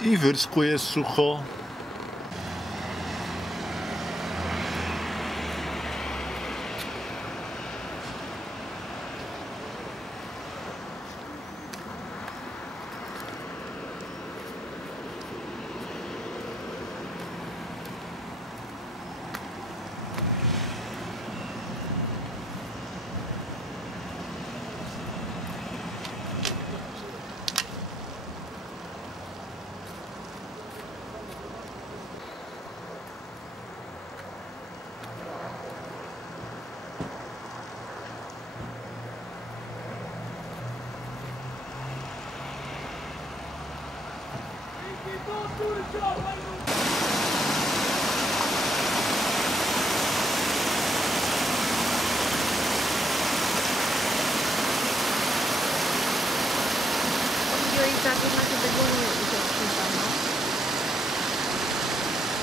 I v Irsku je sucho.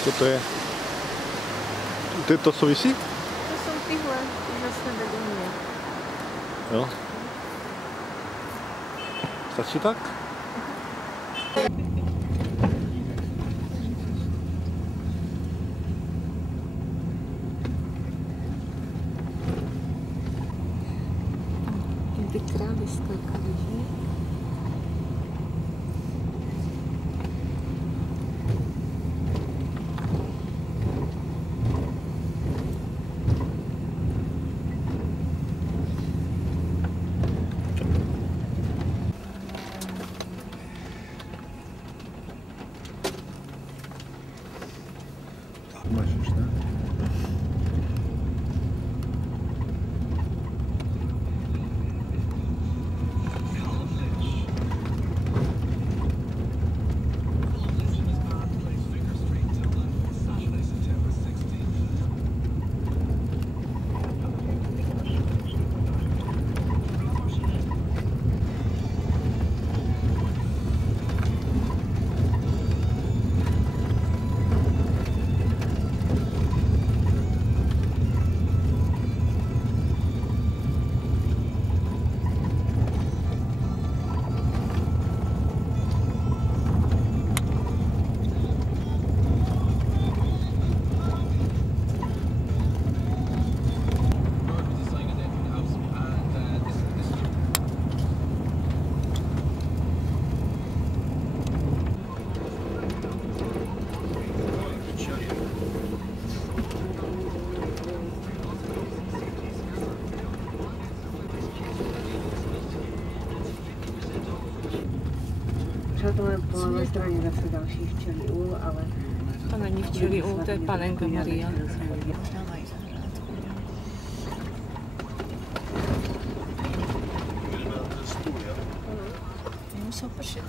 Co to je? To souvisí? To jsou tyhle úžasné begonie. Jo. Stačí tak? Ty krávy skákaly, že? Máš už, ne? Přátelé, po levé straně zase další včelí úl, ale... To není včelí úl, to je Panenka Maria. Musel pršet.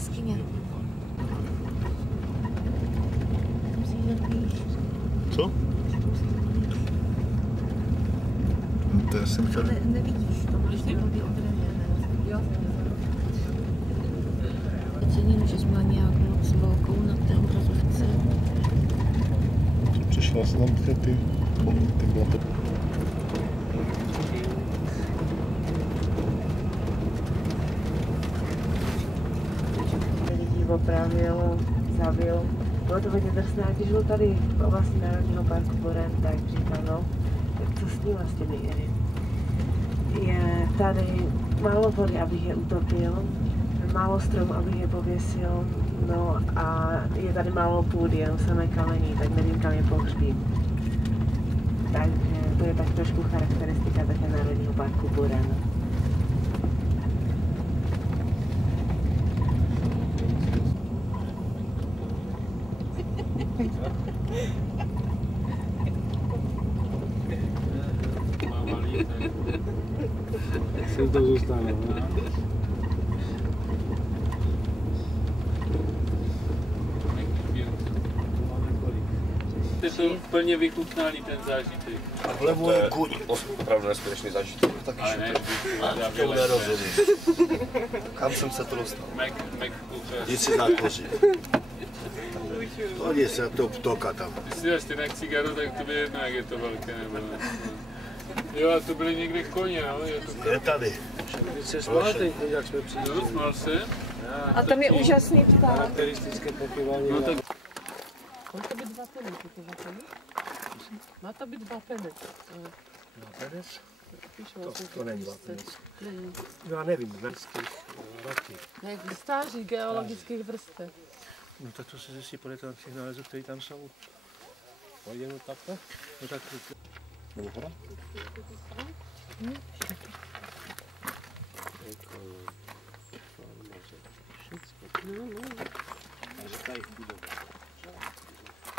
jeskyně. Co? To já jsem chtěl... Nevidíš to, máš ty nohy odrevěné. Jo. Cením, že jsme nějak moc velkou na té obrazovce. Přišla jsem tam ty byla to... Lidí opravil, zabil. Bylo to hodně drsné, když byl tady v oblasti Národního parku Boren, tak říkal, no, tak co s ním vlastně nejde. Je tady málo vody, abych je utopil, málo stromů, abych je pověsil, no a je tady málo půdy, jenom samé kamení, tak nevím, kam je pohřbím. Takže to je tak trošku charakteristika také Národního parku Boren. Se to zůstane, ne? Jste to plně vychutnali ten zážitek. To je opravdu neskutečný zážitek. Taky Ale ne, já tomu nerozumím. Kam jsem se to dostal? Nic si zákoří. Hodí se to ptoka tam. Když si dáš ten cigaru, tak to bude jedno, jak je to velké nebo ne. Jo, a to byly někde koně, no? Je tady. Když se smál teď, jak jsme přišli. No, smál se. A tam je úžasný pták. Charakteristické pokývání. No tak Má to být 2 peny, tyto 2 peny? Má to být 2 peny. To není 2 peněz. Já nevím, vrstých roky. Ne, v stáří geologických vrstev. No tak to se zjistí podle těch nálezů, které tam jsou. Pojdeme takhle? No tak...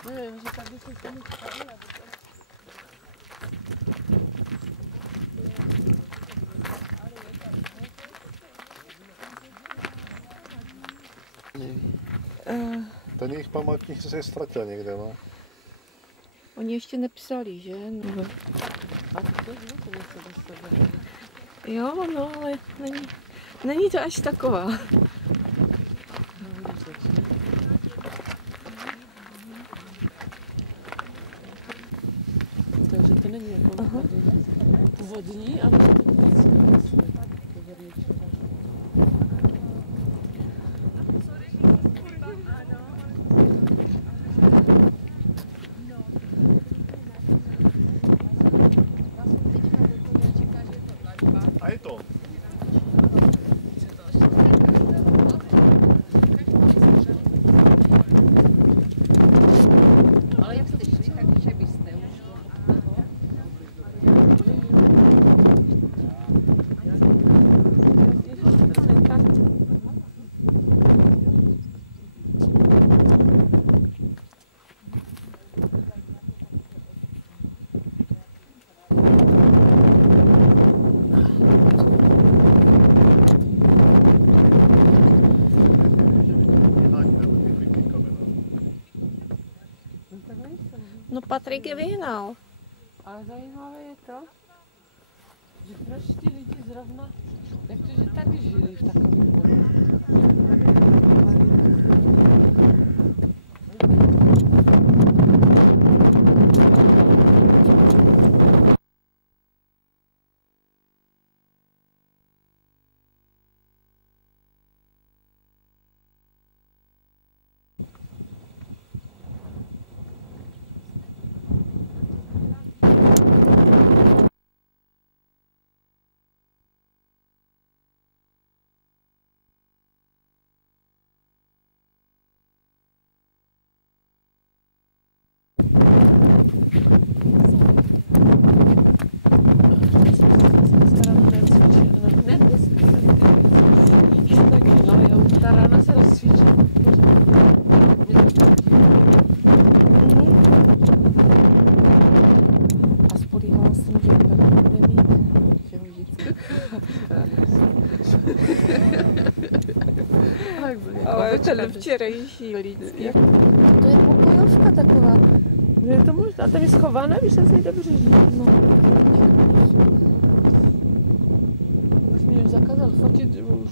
Ne, že tady jsou tam stále. Ten jejich památník se ztratil někde, no. Oni ještě nepsali, že? No. A to je to něco do sebe. Jo, no, ale není to až taková. Takže to není jako tady původní, ale to vůbec A je to. ale jak jste šli, tak že byste už No Patrik je vyhnal. Ale zajímavé je to, že proč ti lidi zrovna, jak to, že tady žili v takových podmínkách. ten včerejší lístky. To je pokojovka taková. Je to možná, tam je schované, víš, jsem si ji dobře žít. No. Už mi zakázal fotit, že už.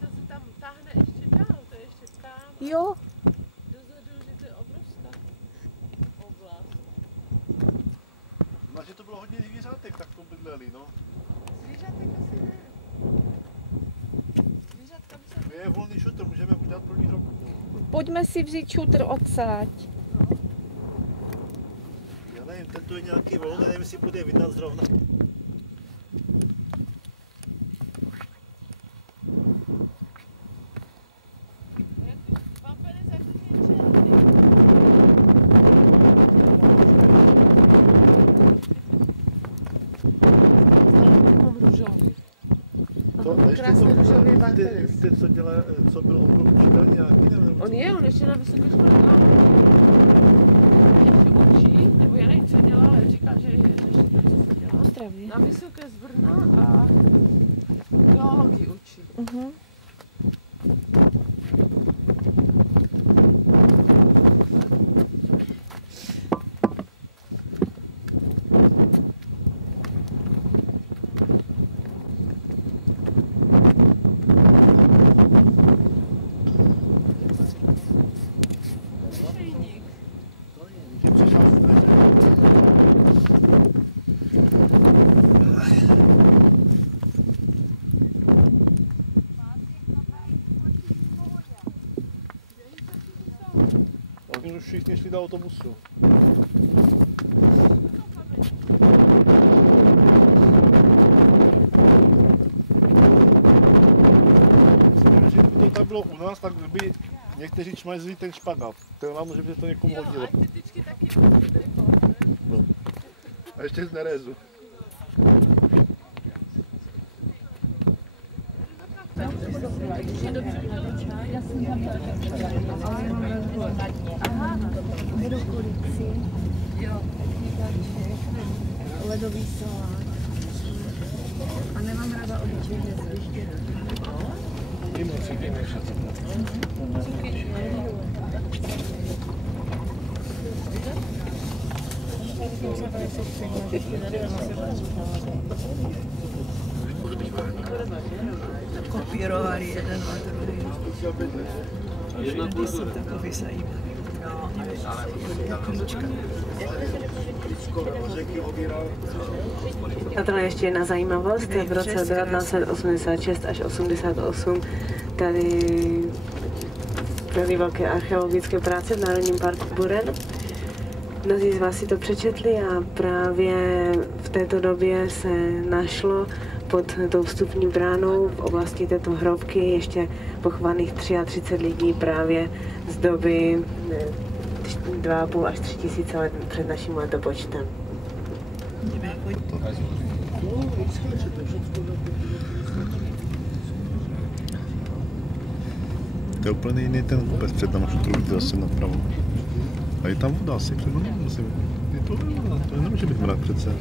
To se tam táhne ještě dál, to je ještě tam. Jo. Dozadu, že to je obrovská oblast. No, že to bylo hodně zvířátek, tak to bydleli, no. Zvířatek asi ne. Zvířatka by se... Je volný šutr, můžeme udělat pro ní hrobku. Pojďme si vzít šutr odsaď. Já nevím, tento je nějaký volný, nevím, jestli bude vydat zrovna. Krásný růžový banteris. Víte, co dělá, co byl on učitel nějaký, nevím. On ještě na vysoké škole dál. Ještě učí, nebo já nevím, co dělá, ale říká, že ještě to, co se dělá. Ostravě. Na vysoké z Brna a geologii učí. Oni už všichni šli do autobusu. Myslím, že kdyby to tak bylo u nás, tak by někteří čmajzli ten špagát. To nám může být to někomu hodilo. A ty tyčky taky No. A ještě z nerezu. Ledový salát. A nemám ráda obyčejně zvyštěné. Mimo cíky nešat. Kopírovali jeden a druhý. Jsou takový zajímavý. A to ještě jedna zajímavost. V roce 1986 až 88 tady byly velké archeologické práce v Národním parku Buren. Mnozí z vás si to přečetli a právě v této době se našlo pod tou vstupní bránou v oblasti této hrobky ještě pochovaných 33 lidí právě z doby 2,5 až 3 tisíce let před naším letopočtem. To je úplně jiný ten kopec před námi, šutru vidíte zase napravo. A je tam voda asi před námi, to nemůže být mrak přece.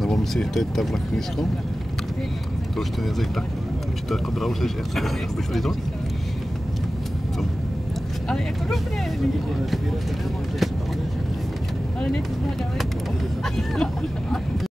Nebo myslíš, že to je takhle nízko? To už ten jazyk tak, určitě jako brał, že byš viděl? Co? Ale jako dobré. Ale ne to daleko.